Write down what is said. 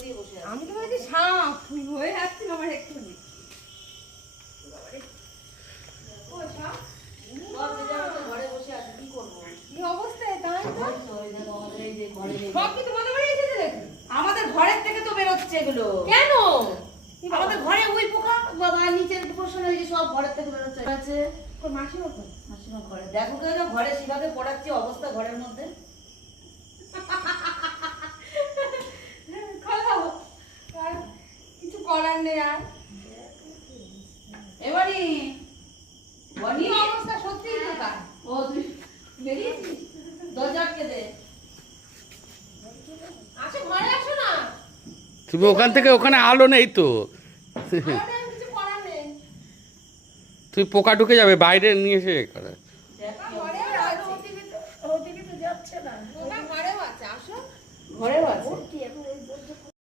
দিয়ে বসে আছে। আমি তো বলছি সাপ হয়ে যাচ্ছিল আমার এক্ষুনি। ও সাপ সব যে যার মতো ঘরে বসে আছে, কি করবো? কি অবস্থায় তাই তো? ওই তো, এই দেখো আমাদের এই যে ঘরে যে- সব কি তোমাদের বাড়ি এসেছে দেখি? আমাদের ঘরের থেকে তো বেরোচ্ছে এগুলো। কেন? আমাদের ঘরে ওই পোকা বাবা নিচের পোর্শন ওই যে সব ঘরের থেকে বেরোচ্ছে আছে। তোর মাসিমা তো মাসিমা ঘরে দেখো কেন ঘরে সেভাবে পড়াচ্ছি অবস্থা ঘরের মধ্যে। খোলো। আর কিছু করার নেই আর। এবারই কি অবস্থা সত্যিই তো তাই। ও তুই বেরিয়েছিস, দরজা আটকে দে। আসো ঘরে আসো না। তুমি ওখান থেকে ওখানে আলো নেই তো, আমাদের আর কিছু করার নেই। তুই পোকা ঢুকে যাবে বাইরে নিয়ে এসে করে। দেখ কি ঘরেও আছে। ওদিকে তো যাচ্ছে না। ওটা ঘরেও আছে, আসো। ঘরেও আছে।